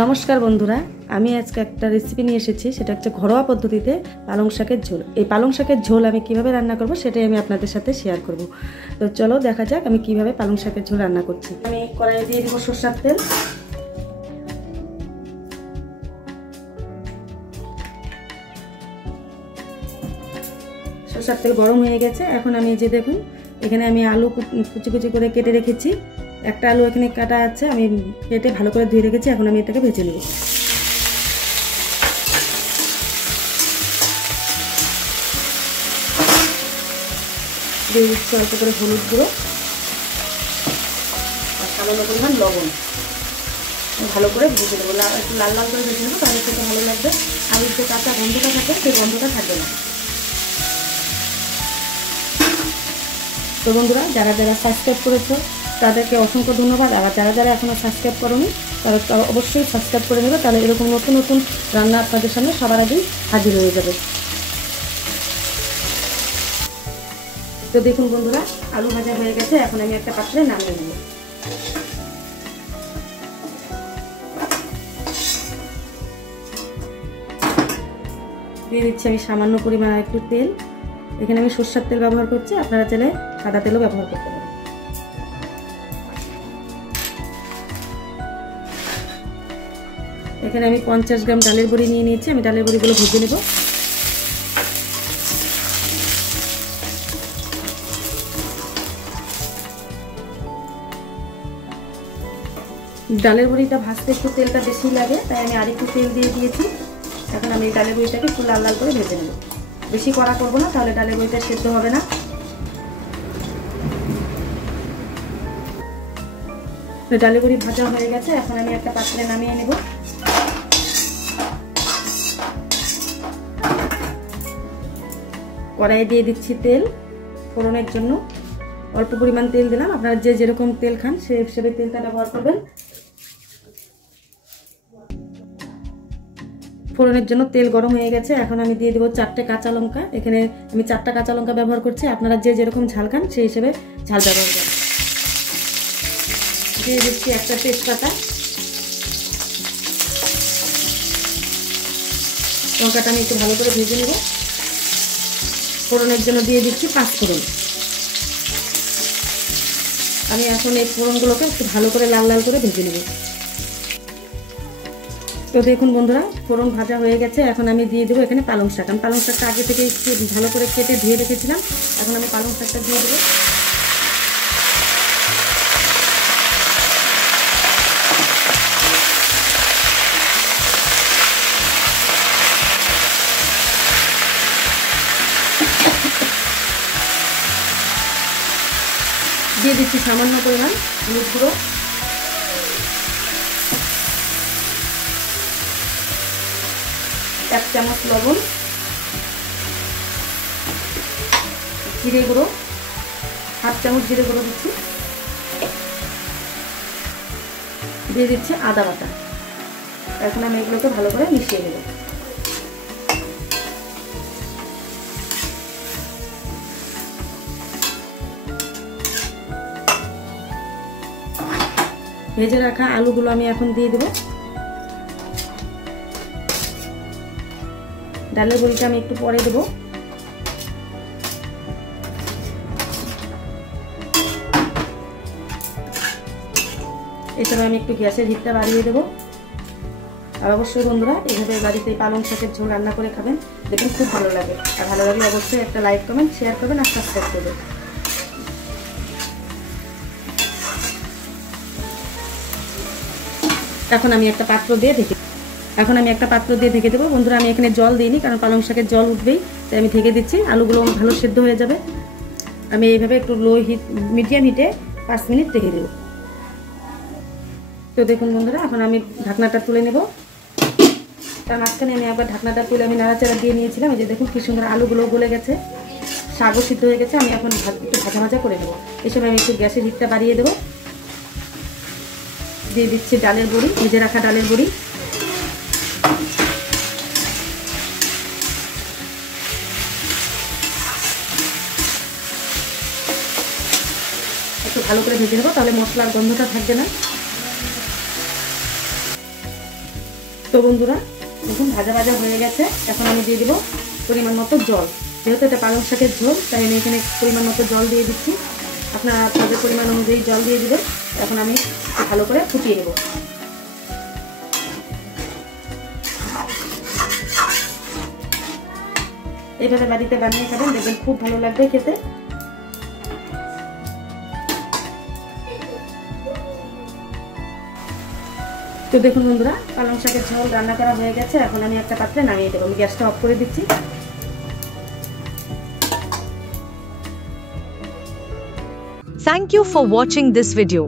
নমস্কার বন্ধুরা, আমি আজকে একটা রেসিপি নিয়ে এসেছি। সেটা হচ্ছে ঘরোয়া পদ্ধতিতে পালং শাকের ঝোল। এই পালং শাকের ঝোল আমি কিভাবে রান্না করব সেটাই আমি আপনাদের সাথে শেয়ার করব। তো চলো দেখা যাক আমি কিভাবে পালং শাকের ঝোল রান্না করছি। আমি কড়াইয়ে দিয়ে দেবো সরষের তেল। সরষের তেল গরম হয়ে গেছে। এখন আমি যে দেখুন এখানে আমি আলু কুচি কুচি করে কেটে রেখেছি। একটা আলু এখানে কাটা আছে, আমি কেটে ভালো করে ধুয়ে রেখেছি। এখন আমি এটাকে ভেজে নেব। দিয়ে দিচ্ছি অল্প করে হলুদ গুঁড়ো আর সামান্য পরিমাণ লবণ। ভালো করে ভেজে নেবো, একটু লাল লাল করে ভেজে নেবো, তাহলে খেতে ভালো লাগবে। আলুর যে কাঁচা গন্ধটা থাকে সেই গন্ধটা থাকবে না। তো বন্ধুরা, যারা যারা সাবস্ক্রাইব করেছো তাদেরকে অসংখ্য ধন্যবাদ। আবার যারা যারা এখনও সাবস্ক্রাইব করোনি তারা অবশ্যই সাবস্ক্রাইব করে নেবে, তাহলে এরকম নতুন নতুন রান্না আপনাদের সামনে সবার আগেই হাজির হয়ে যাবে। তো দেখুন বন্ধুরা, আলু ভাজা হয়ে গেছে। এখন আমি একটা পাত্রে নামিয়ে নেব। দিয়ে দিচ্ছি আমি সামান্য পরিমাণ একটু তেল। এখানে আমি সরষের তেল ব্যবহার করছি, আপনারা চাইলে সাদা তেলও ব্যবহার করতে পারেন। এখানে আমি 50 গ্রাম ডালের বড়ি নিয়ে নিয়েছি। আমি ডালের বড়িগুলো ভেজে নেব। ডালের বড়িটা ভাজতে একটু তেলটা বেশি লাগে, তাই আমি আরেকটু তেল দিয়ে দিয়েছি। এখন আমি এই ডালের বড়িটাকে একটু লাল লাল করে ভেজে নেব। বেশি কড়া করবো না, তাহলে ডালের বড়িটা সেদ্ধ হবে না। ডালের বড়ি ভাজা হয়ে গেছে। এখন আমি একটা পাত্রে নামিয়ে নেব। কড়াইয়ে দিয়ে দিচ্ছি তেল ফোড়নের জন্য। অল্প পরিমাণ তেল দিলাম, আপনারা যে যেরকম তেল খান সেই হিসেবে তেলটা ব্যবহার করবেন। ফোড়নের জন্য তেল গরম হয়ে গেছে। এখন আমি দিয়ে দেবো 4টে কাঁচা লঙ্কা। এখানে আমি 4টা কাঁচা লঙ্কা ব্যবহার করছি, আপনারা যে যেরকম ঝাল খান সেই হিসেবে ঝাল ব্যবহার করবেন। দিয়ে দিচ্ছি একটা তেজপাতা। লঙ্কাটা আমি একটু ভালো করে ভেজে নেব। ফোড়নের জন্য দিয়ে দিচ্ছি 5 ফোড়ন। আমি এখন এই ফোড়নগুলোকে একটু ভালো করে লাল লাল করে ভেজে নেব। তো দেখুন বন্ধুরা, ফোড়ন ভাজা হয়ে গেছে। এখন আমি দিয়ে দেবো এখানে পালং শাক। আমি পালং শাকটা আগে থেকে একটু ভালো করে কেটে ধুয়ে রেখেছিলাম। এখন আমি পালং শাকটা দিয়ে দেবো। দিয়ে দিচ্ছি সামান্য পরিমাণ হলুদ গুঁড়ো, 1 চামচ লবণ, জিরে গুঁড়ো 1/2 চামচ জিরে গুঁড়ো দিচ্ছি। দিয়ে দিচ্ছি আদা বাটা। এখন আমি এগুলোকে ভালো করে মিশিয়ে নেব। ভেজে রাখা আলুগুলো আমি এখন দিয়ে দেবো। ডালের বড়িটা আমি একটু পরে দেবো। এছাড়া আমি একটু গ্যাসের হিটটা বাড়িয়ে দেবো। আর অবশ্যই বন্ধুরা, এইভাবে বাড়িতে পালং শাকের ঝোল রান্না করে খাবেন, দেখুন খুব ভালো লাগে। আর ভালো লাগলে অবশ্যই একটা লাইক কমেন্ট শেয়ার করবেন আর সাবস্ক্রাইব করবেন। এখন আমি একটা পাত্র দিয়ে ঢেকে দেবো। বন্ধুরা, আমি এখানে জল দিইনি, কারণ পালং শাকের জল উঠবেই, তাই আমি ঢেকে দিচ্ছি। আলুগুলো ভালো সেদ্ধ হয়ে যাবে। আমি এইভাবে একটু মিডিয়াম হিটে 5 মিনিট রেখে দেবো। তো দেখুন বন্ধুরা, এখন আমি ঢাকনাটা তুলে নেব। তার মাঝখানে আমি একবার ঢাকনাটা তুলে আমি নাড়াচাড়া দিয়ে নিয়েছিলাম। এই যে দেখুন কি সুন্দর আলুগুলো গলে গেছে, শাকও সিদ্ধ হয়ে গেছে। আমি এখন একটু ভাজা ভাজা করে নেবো। এই সময় আমি একটু গ্যাসের হিটটা বাড়িয়ে দেবো। দিয়ে দিচ্ছি ডালের বড়ি, ভেজে রাখা ডালের বড়ি। একটু ভালো করে ভেজে নেব, তাহলে মশলার গন্ধটা থাকবে না। তো বন্ধুরা দেখুন ভাজা ভাজা হয়ে গেছে। এখন আমি দিয়ে দেবো পরিমাণ মতো জল। যেহেতু এটা পালং শাকের ঝোল, তাই আমি এখানে পরিমাণ মতো জল দিয়ে দিচ্ছি। আপনারা আপনাদের পরিমাণ অনুযায়ী জল দিয়ে দেবেন। এখন আমি ভালো করে ফুটিয়ে নেব। এইভাবে বাড়িতে বানিয়ে খাবেন, দেখবেন খুব ভালো লাগবে খেতে। তো দেখুন বন্ধুরা, পালং শাকের ঝোল রান্না করা হয়ে গেছে। এখন আমি একটা পাত্রে নামিয়ে দেবো। আমি গ্যাসটা অফ করে দিচ্ছি। Thank you for watching this video.